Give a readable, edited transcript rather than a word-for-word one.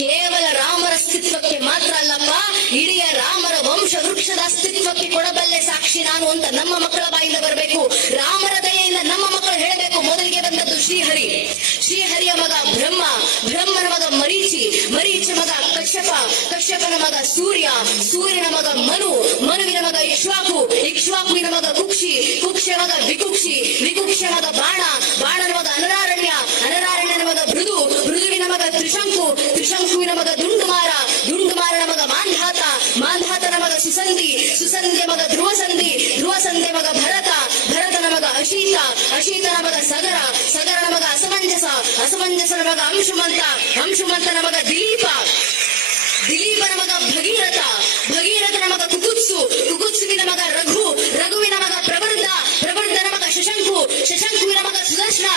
ಕೇವಲ ರಾಮರ ಅಸ್ತಿತ್ವಕ್ಕೆ ಮಾತ್ರ ಅಲ್ಲಪ್ಪ, ಇಡೀ ರಾಮರ ವಂಶ ವೃಕ್ಷದ ಅಸ್ತಿತ್ವಕ್ಕೆ ಕೊಡಬಲ್ಲೆ ಸಾಕ್ಷಿ ನಾನು ಅಂತ ನಮ್ಮ ಮಕ್ಕಳ ಬಾಯಿಂದ ಬರಬೇಕು. ರಾಮರ ದಯೆಯಿಂದ ನಮ್ಮ ಮಕ್ಕಳು ಹೇಳಬೇಕು. ಮೊದಲಿಗೆ ಬಂದದ್ದು ಶ್ರೀಹರಿ, ಶ್ರೀಹರಿಯ ಮಗ ಬ್ರಹ್ಮ, ಬ್ರಹ್ಮನ ಮಗ ಮರೀಚಿ, ಮರೀಚ ಮಗ ಕಶ್ಯಪ, ಕಶ್ಯಪನ ಮಗ ಸೂರ್ಯ, ಸೂರ್ಯನ ಮಗ ಮನು, ಮನುವಿನ ಮಗ ಇಕ್ಷ್ವಾಕು, ಇಕ್ಷ್ವಾಕುವಿನ ಮಗ ಕುಕ್ಷಿ, ಕುಕ್ಷಿಯ ಮಗ ವಿಕುಕ್ಷಿ, ವಿಕುಕ್ಷಿಯ ಮಗ ಬಾಣ, ಬಾಣನ ಮಗ ಅನರಾರಣ್ಯ, ಅನರಾರಣ್ಯನ ಮಗ ಮೃದು, ಮೃದುವಿನ ಮಗ ತ್ರಿಶಂಕು, ತ್ರಿಶಂಕುವಿನ ಮಗ ದುಂಡುಮಾರ, ದುಂಡುಮಾರನ ಮಗ ಮಾಂಧಾತ, ಮಾಂಧಾತನ ಮಗ ಸುಸಂಧಿ, ಸುಸಂಧಿಯ ಮಗ ಧ್ರುವಸಂಧಿ, ಧ್ರುವಸಂಧಿಯ ಮಗ ಭರತ, ಭರತನ ಮಗ ಅಶೀತ, ಅಶೀತನ ಮಗ ಸಗರ, ಸಗರನ ಮಗ ಅಸಮಂಜಸ, ಅಸಮಂಜಸನ ಮಗ ಅಂಶುಮಂತ, ಅಂಶುಮಂತನ ಮಗ ದಿಲೀಪ, ದಿಲೀಪನ ಮಗ ಭಗೀರಥ, ಭಗೀರಥನ ಮಗ ಕುಕುತ್ಸು, ಕುಕುತ್ಸುವಿನ ಮಗ ರಘು, ರಘುವಿನ ಮಗ ಪ್ರವರ್ಧ, ಪ್ರವರ್ಧನ ಮಗ ಶಶಂಕು, ಶಶಂಕುವಿನ ಮಗ ಸುದರ್ಶನ,